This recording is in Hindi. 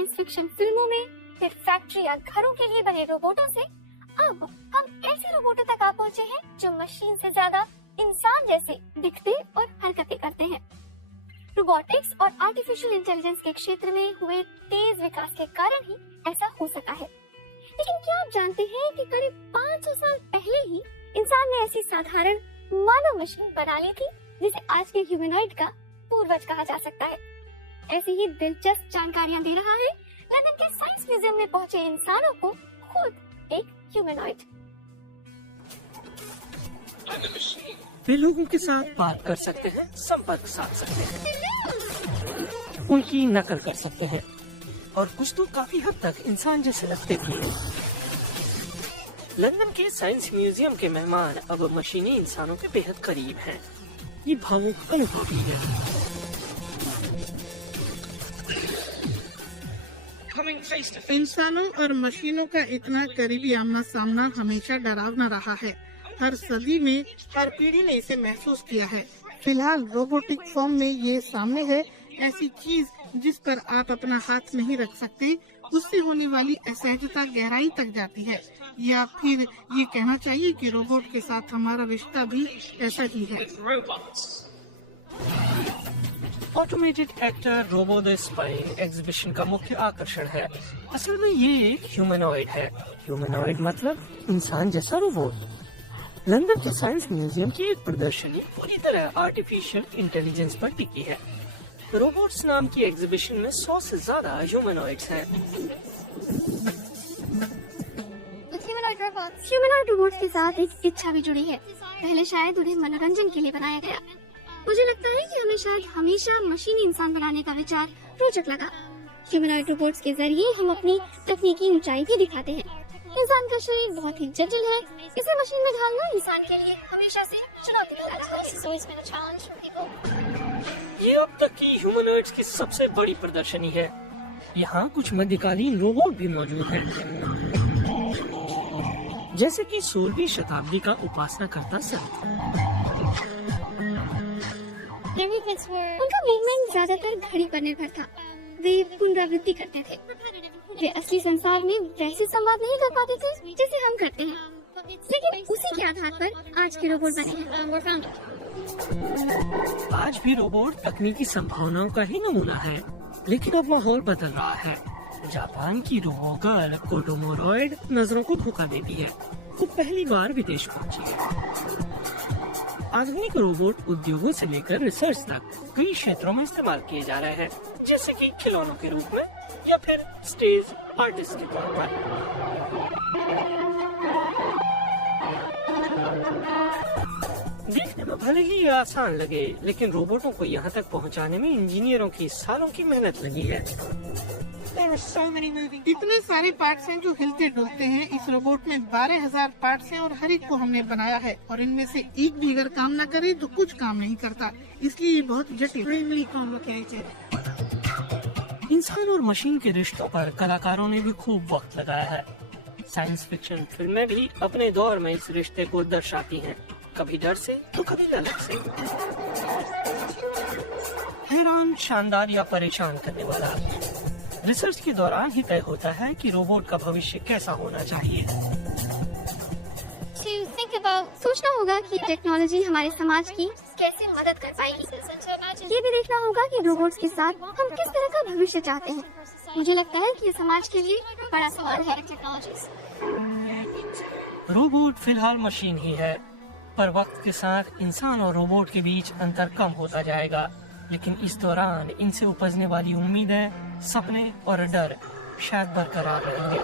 साइंस फिक्शन फिल्मों में, फिर फैक्ट्री या घरों के लिए बने रोबोटों से अब हम ऐसे रोबोटों तक आ पहुँचे हैं जो मशीन से ज्यादा इंसान जैसे दिखते और हरकतें करते हैं। रोबोटिक्स और आर्टिफिशियल इंटेलिजेंस के क्षेत्र में हुए तेज विकास के कारण ही ऐसा हो सका है। लेकिन क्या आप जानते हैं कि करीब 500 साल पहले ही इंसान ने ऐसी साधारण मानव मशीन बना ली थी जिसे आज के ह्यूमनॉइड का पूर्वज कहा जा सकता है। ऐसी ही दिलचस्प जानकारियां दे रहा है लंदन के साइंस म्यूजियम में पहुंचे इंसानों को खुद एक ह्यूमनॉइड। वे लोगों के साथ बात कर सकते हैं, संपर्क साध सकते हैं, उनकी नकल कर सकते हैं और कुछ तो काफी हद तक इंसान जैसे लगते भी हैं। लंदन के साइंस म्यूजियम के मेहमान अब मशीनी इंसानों के बेहद करीब हैं। ये भावुक अनुभव भी है। इंसानों और मशीनों का इतना करीबी आमना सामना हमेशा डरावना रहा है। हर सदी में हर पीढ़ी ने इसे महसूस किया है। फिलहाल रोबोटिक फॉर्म में ये सामने है, ऐसी चीज जिस पर आप अपना हाथ नहीं रख सकते, उससे होने वाली असहजता गहराई तक जाती है। या फिर ये कहना चाहिए कि रोबोट के साथ हमारा रिश्ता भी ऐसा ही है। Automated actor robo the spy exhibition का मुख्य आकर्षण है। असल में ये एक ह्यूमनॉइड है। ह्यूमनॉइड मतलब इंसान जैसा रोबोट। लंदन के साइंस म्यूजियम की एक प्रदर्शनी पूरी तरह आर्टिफिशियल इंटेलिजेंस पर टिकी है। रोबोट्स नाम की एग्जीबिशन में 100 से ज्यादा ह्यूमनॉइड्स हैं। ह्यूमनॉइड रोबोट्स के साथ एक इच्छा भी जुड़ी है। पहले शायद उन्हें मनोरंजन के लिए बनाया गया। मुझे लगता है कि हमें शायद हमेशा मशीनी इंसान बनाने का विचार रोचक लगा। ह्यूमनॉइड रोबोट्स के जरिए हम अपनी तकनीकी ऊंचाई भी दिखाते हैं। इंसान का शरीर बहुत ही जटिल है, इसे मशीन में ढालना इंसान के लिए हमेशा से चुनौती का रहा है। ये अब तक की ह्यूमनॉइड्स की सबसे बड़ी प्रदर्शनी है। यहाँ कुछ मध्यकालीन रोबोट भी मौजूद हैं, जैसे कि 16वीं शताब्दी का उपासना करता संत। उनका मूवमेंट ज्यादातर घड़ी पर निर्भर था। वे पुनरावृत्ति करते थे। वे असली संसार में वैसे संवाद नहीं कर पाते थे जैसे हम करते हैं, लेकिन उसी के आधार पर आज के रोबोट बने हैं। आज भी रोबोट तकनीकी संभावनाओं का ही नमूना है, लेकिन अब माहौल बदल रहा है। जापान की रोबो गर्ल कोडोमोरॉइड नजरों को धोखा देती है। वो पहली बार विदेश पहुंची है। आधुनिक रोबोट उद्योगों से लेकर रिसर्च तक कई क्षेत्रों में इस्तेमाल किए जा रहे हैं, जैसे कि खिलौनों के रूप में या फिर स्टेज आर्टिस्ट के तौर पर। देखने में भले ही आसान लगे, लेकिन रोबोटों को यहाँ तक पहुँचाने में इंजीनियरों की सालों की मेहनत लगी है। इतने सारे पार्ट्स हैं जो हिलते डुलते हैं। इस रोबोट में 12,000 पार्ट्स हैं और हर एक को हमने बनाया है, और इनमें से एक भी अगर काम न करे तो कुछ काम नहीं करता, इसलिए ये बहुत जटिल है। इंसान और मशीन के रिश्तों पर कलाकारों ने भी खूब वक्त लगाया है। साइंस फिक्शन फिल्में भी अपने दौर में इस रिश्ते को दर्शाती हैं, कभी डर से तो कभी ललक से। हैरान, शानदार या परेशान करने वाला। रिसर्च के दौरान ही तय होता है कि रोबोट का भविष्य कैसा होना चाहिए। सोचना होगा कि टेक्नोलॉजी हमारे समाज की कैसे मदद कर पाएगी। ये भी देखना होगा कि रोबोट्स के साथ हम किस तरह का भविष्य चाहते हैं। मुझे लगता है कि ये समाज के लिए बड़ा सवाल है। रोबोट फिलहाल मशीन ही है, पर वक्त के साथ इंसान और रोबोट के बीच अंतर कम होता जाएगा। लेकिन इस दौरान इनसे उपजने वाली उम्मीदें, सपने और डर शायद बरकरार रहेंगे।